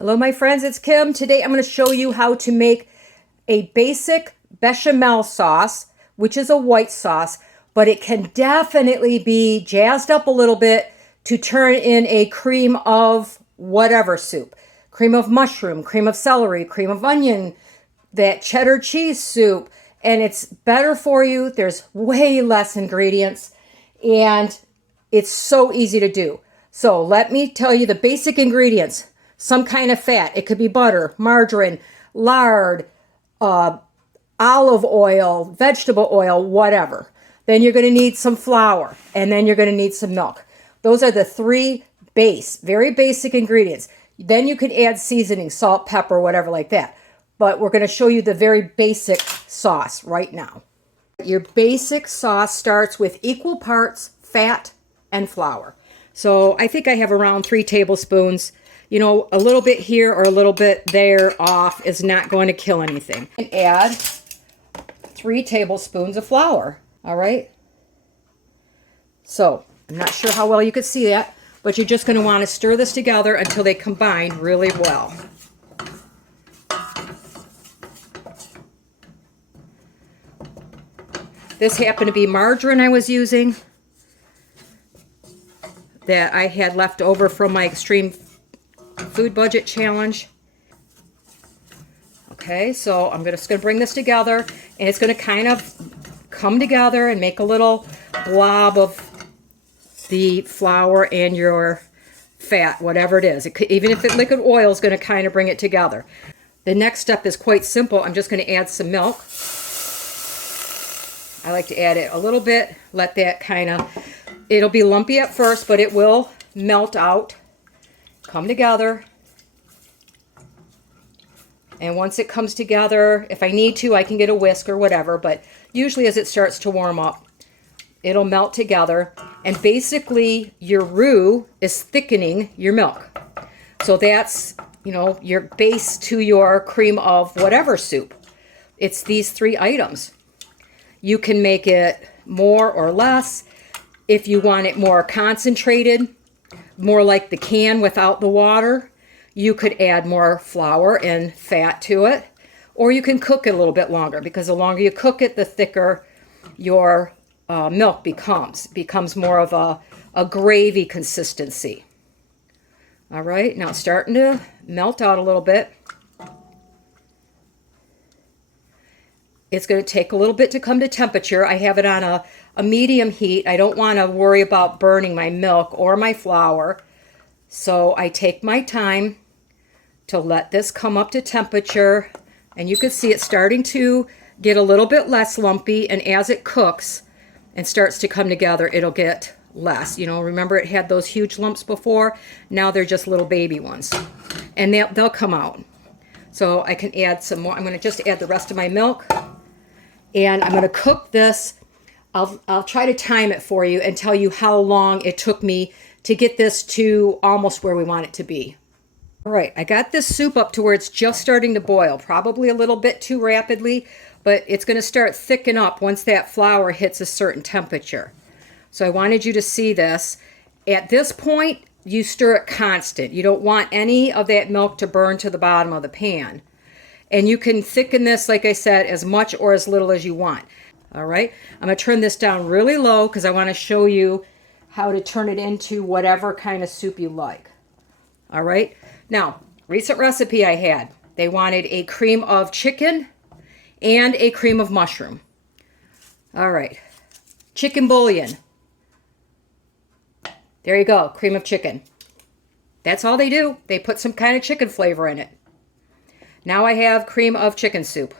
Hello my friends, it's Kim. Today I'm going to show you how to make a basic bechamel sauce, which is a white sauce, but it can definitely be jazzed up a little bit to turn in a cream of whatever soup. Cream of mushroom, cream of celery, cream of onion, that cheddar cheese soup, and it's better for you. There's way less ingredients and it's so easy to do. So let me tell you the basic ingredients. Some kind of fat. It could be butter, margarine, lard, olive oil, vegetable oil, whatever. Then you're going to need some flour, and then you're going to need some milk. Those are the three very basic ingredients. Then you could add seasoning, salt, pepper, whatever like that. But we're going to show you the very basic sauce right now. Your basic sauce starts with equal parts fat and flour. So I think I have around 3 tablespoons. You know, a little bit here or a little bit there off is not going to kill anything. And add 3 tablespoons of flour, all right? So, I'm not sure how well you could see that, but you're just going to want to stir this together until they combine really well. This happened to be margarine I was using that I had left over from my extreme food budget challenge. Okay, so I'm just going to bring this together, and it's going to kind of come together and make a little blob of the flour and your fat, whatever it is. Even if it's liquid oil, is going to kind of bring it together. The next step is quite simple. I'm just going to add some milk. I like to add it a little bit, let that kind of, it'll be lumpy at first, but it will melt out, come together. And once it comes together, if I need to, I can get a whisk or whatever, but usually as it starts to warm up, it'll melt together. And basically your roux is thickening your milk. So that's, you know, your base to your cream of whatever soup. It's these 3 items. You can make it more or less. If you want it more concentrated, more like the can without the water, you could add more flour and fat to it. Or you can cook it a little bit longer, because the longer you cook it, the thicker your milk becomes. It becomes more of a gravy consistency. All right, now it's starting to melt out a little bit. It's going to take a little bit to come to temperature. I have it on a medium heat. I don't want to worry about burning my milk or my flour. So I take my time to let this come up to temperature. And you can see it starting to get a little bit less lumpy. And as it cooks and starts to come together, it'll get less. You know, remember it had those huge lumps before? Now they're just little baby ones. And they'll come out. So I can add some more. I'm going to just add the rest of my milk. And I'm going to cook this. I'll try to time it for you and tell you how long it took me to get this to almost where we want it to be. All right, I got this soup up to where it's just starting to boil, probably a little bit too rapidly, but it's going to start thicken up once that flour hits a certain temperature. So I wanted you to see this. At this point, you stir it constant. You don't want any of that milk to burn to the bottom of the pan. And you can thicken this, like I said, as much or as little as you want. All right, I'm going to turn this down really low because I want to show you how to turn it into whatever kind of soup you like. All right, now, recent recipe I had, they wanted a cream of chicken and a cream of mushroom. All right, chicken bouillon. There you go, cream of chicken. That's all they do. They put some kind of chicken flavor in it. Now I have cream of chicken soup.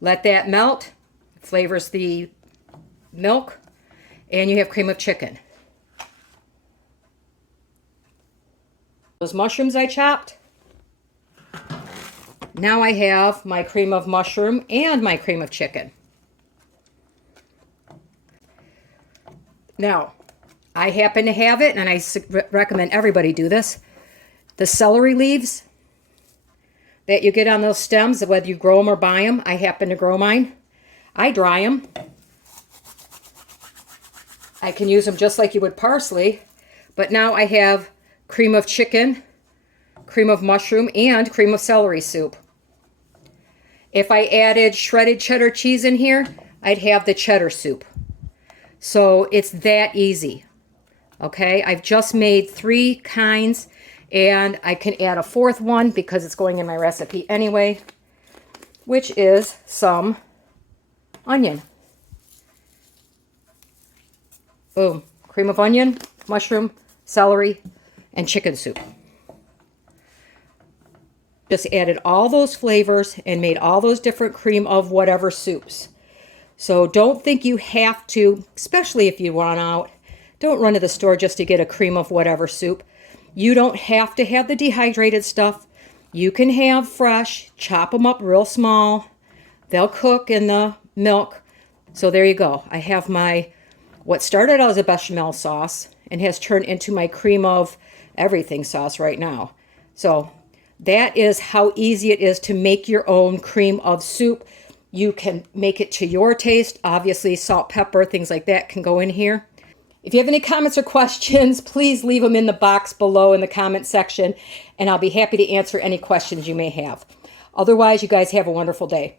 Let that melt, flavors the milk, and you have cream of chicken. Those mushrooms I chopped. Now I have my cream of mushroom and my cream of chicken. Now, I happen to have it, and I recommend everybody do this. The celery leaves that you get on those stems, whether you grow them or buy them. I happen to grow mine. I dry them. I can use them just like you would parsley, but now I have cream of chicken cream of mushroom, and cream of celery soup. If I added shredded cheddar cheese in here, I'd have the cheddar soup. So it's that easy. Okay, I've just made 3 kinds, and I can add a 4th one because it's going in my recipe anyway, which is some onion. Boom. Cream of onion, mushroom, celery, and chicken soup. Just added all those flavors and made all those different cream of whatever soups. So don't think you have to, especially if you run out, don't run to the store just to get a cream of whatever soup. You don't have to have the dehydrated stuff. You can have fresh, chop them up real small. They'll cook in the milk. So there you go. I have my, what started out as a bechamel sauce and has turned into my cream of everything sauce right now. So that is how easy it is to make your own cream of soup. You can make it to your taste. Obviously, salt, pepper, things like that can go in here. If you have any comments or questions, please leave them in the box below in the comment section, and I'll be happy to answer any questions you may have. Otherwise, you guys have a wonderful day.